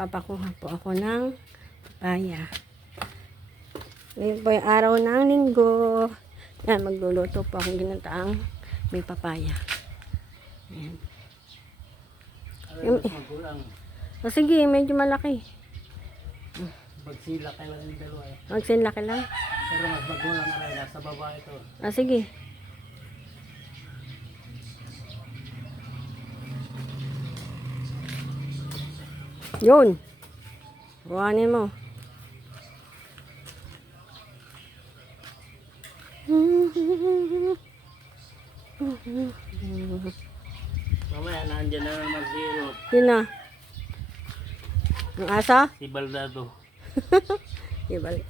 Papakuha po ako ng papaya. Ngayon po yung araw ng linggo. Yan, magluluto po akong ginataang may papaya. Ayan. Sige, medyo malaki. Magsila kayo lang yung dalawa eh. Magsinlaki lang. Pero mas magulang na rin, nasa baba ito. Sige. Yun. Buwanin mo. Mamaya, nandiyan na naman si Ruth. Yun na. Ang asa? Si Baldado. Ibalik.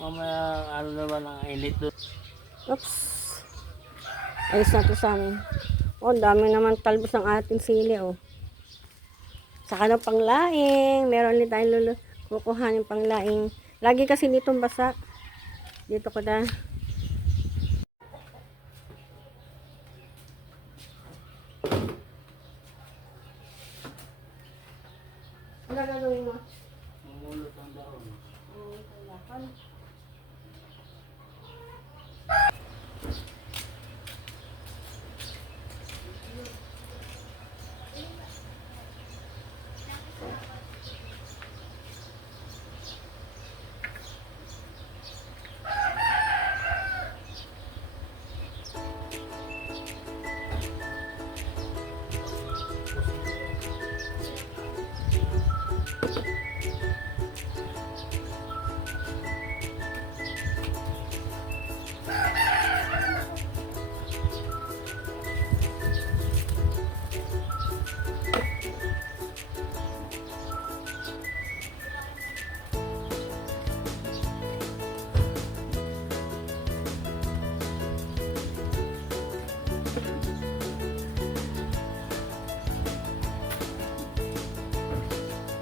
Mamaya, ano naman ang init doon. Oops. Ayos na to sa amin. Oh, dami naman talbos ng ating sili, oh. Saka ng panglaing. Meron ulit tayong kukuha ng panglaing. Lagi kasi ditong basa. Dito ko na. Ano gagawin mo? Mamulot ang daon.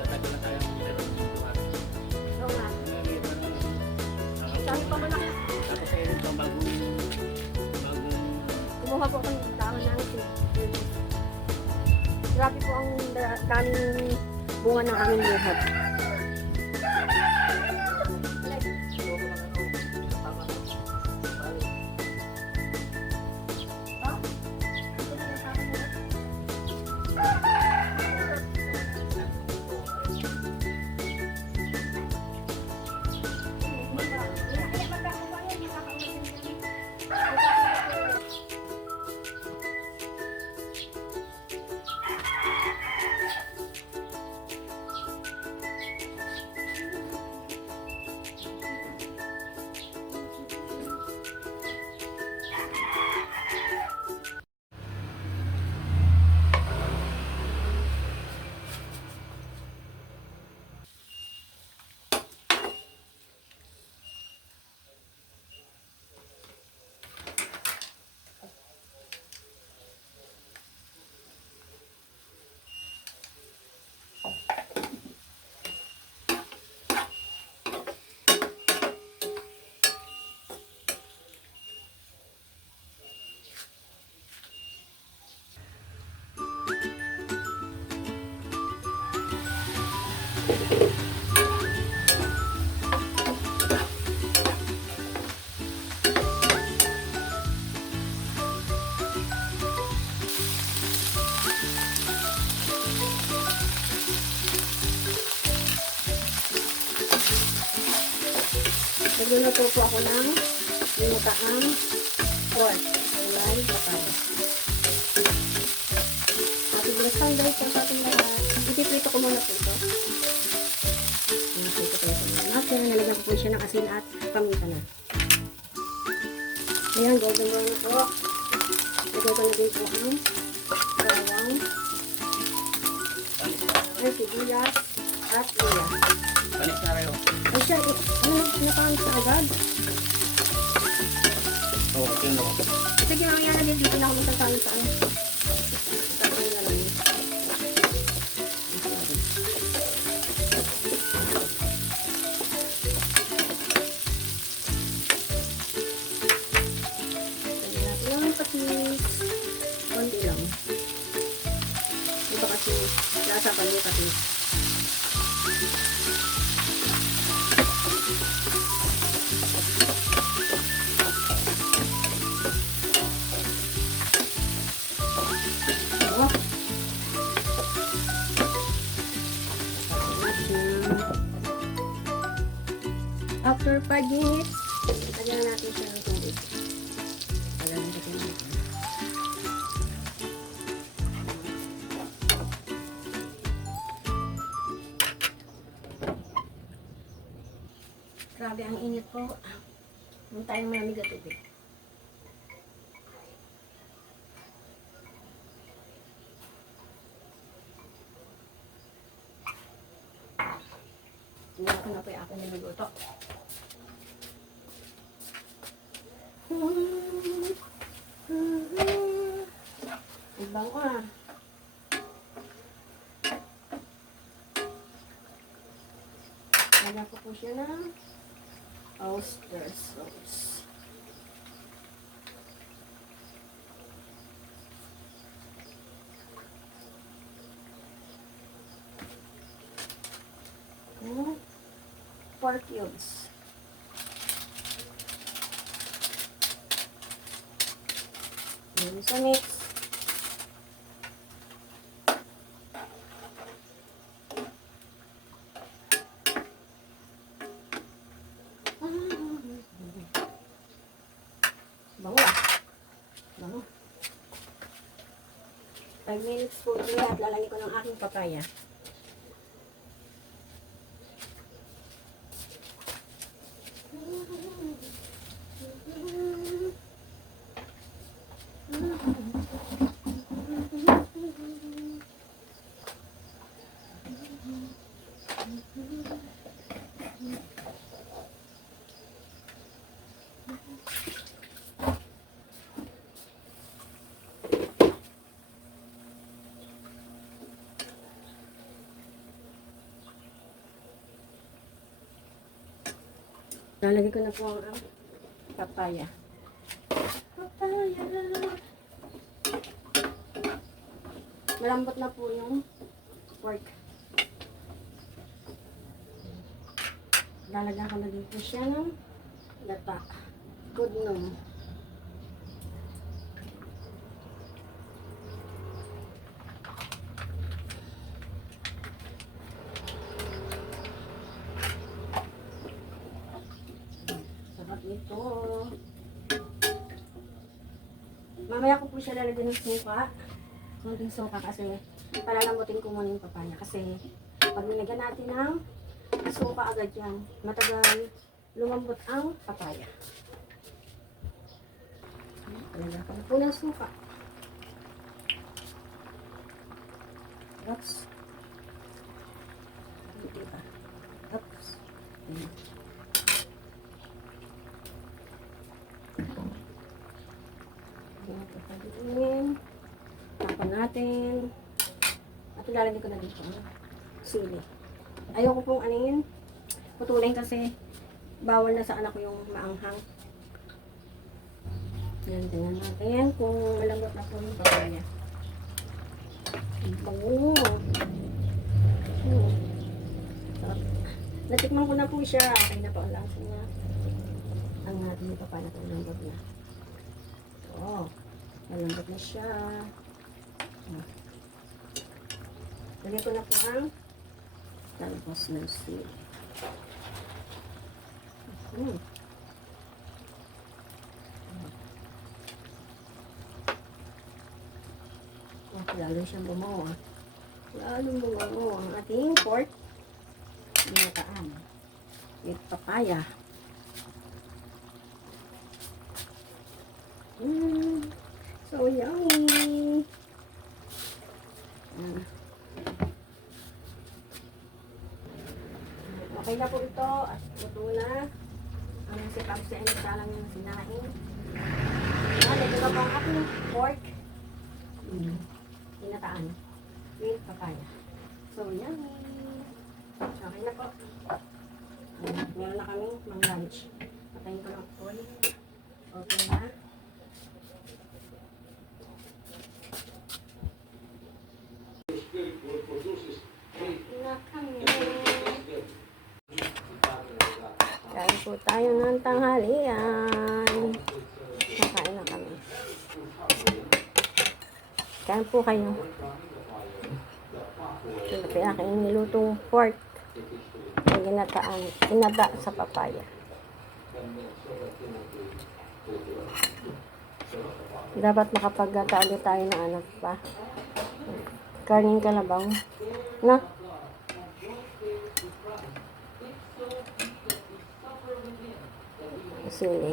Tatagal na tayong meron dito at Oo nga. Sabi pa mo na. tapos ayun ito bagong Kumuha po ako ng dahon ng sili. Grabe po ang daming bunga ng aming buhat. Nagluluto po ako ng ginataang pork. Ulay, papaya. Happy Blessed Sunday po sa ating lahat. Ipiprito ko muna po ito. Ipiprito ko muna natin. Nalagyan ko po siya ng asin at paminta na. Ayan, golden brown na po. Lagay ko na din po ang bawang, ang sibuyas, at luya. Balik na kayo. Ay siya, napangit sa agad. Oo, yun naman. Sige, mamaya na din dito na ako magsasalan sa ano. Sasalan na lang yun. Lagyan natin yung patis. Konti lang. Ito kasi After 5 minutes, lagyan na natin siya ng tubig. Lagyan natin. Grabe ang init po. Huwag tayong malamig at tubig. Tingnan ko na po yung aking niluluto. Ibang ko ah. Lagyan ko po siya ng oyster sauce. Pork cubes. Yan sa mix. Bango ah. Bango. 5 minutes po ito at lalagyan ko ng aking papaya. Lalagay ko na po ang papaya. Papaya. Malambot na po yung pork. Lalagyan ko na din po siya ng gata. Good num. Ito. Mamaya ko po siya lalagyan ng suka. Kunting suka kasi palalambutin ko muna yung papaya. Kasi pag nilagyan natin ng suka agad yan, matagal lumambot ang papaya. Lalagyan ko po ng suka. Oops. Diba? Oops. Tapan natin. At ilalagay ko na dito sili. Ayoko pong anin putulin kasi bawal na sa anak ko yung maanghang. Yan, tingnan natin kung malambot na po yung papaya. Bango. Natikman ko na po siya. Okay na po ang lasa niya. Ang natin yung papaya na ito malambot na. Oh, malambot na siya. Lagyan ko na po ang talbos ng sili. Lalo siyang bumaw ah. Lalong bumaw ang ating pork binataan with papaya. So yummy. Okay na po ito at luto na. Ang sikap sa inita lang yung sinain. Ito na po ang ating pork binataan with papaya. So yummy. Okay na po. Meron na kami mang lunch. Patayin ko lang po. Okay na. Kain po tayo ng tanghalian. Nakain na kami. Kain po kayo. Ito yung aking nilutong pork. Yung ginataan, inata sa papaya. Dapat makapagata ulit tayo ng anak pa. Karning kalabaw. Na? Sili.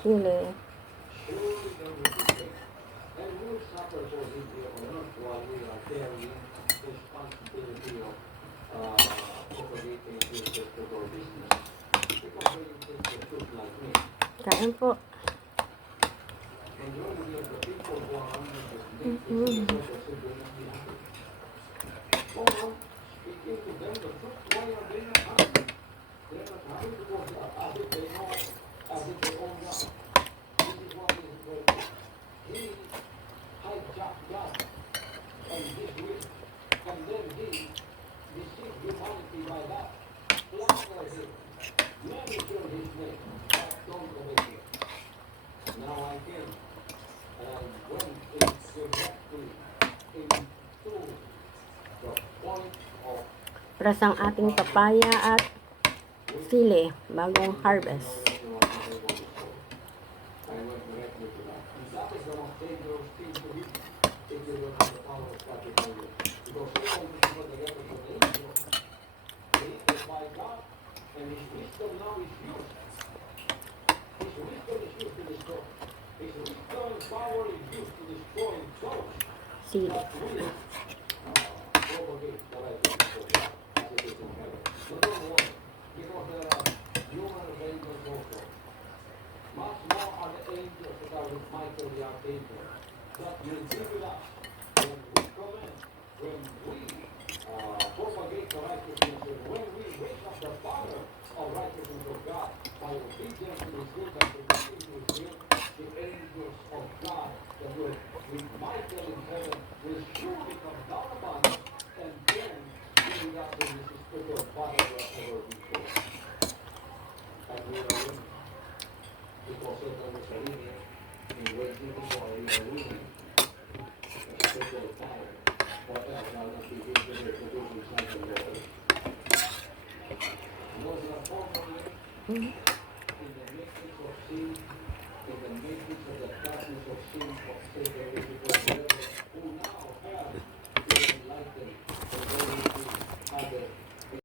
Sili. Kain po. Prasang ating papaya at sili, bagong harvest. Sili.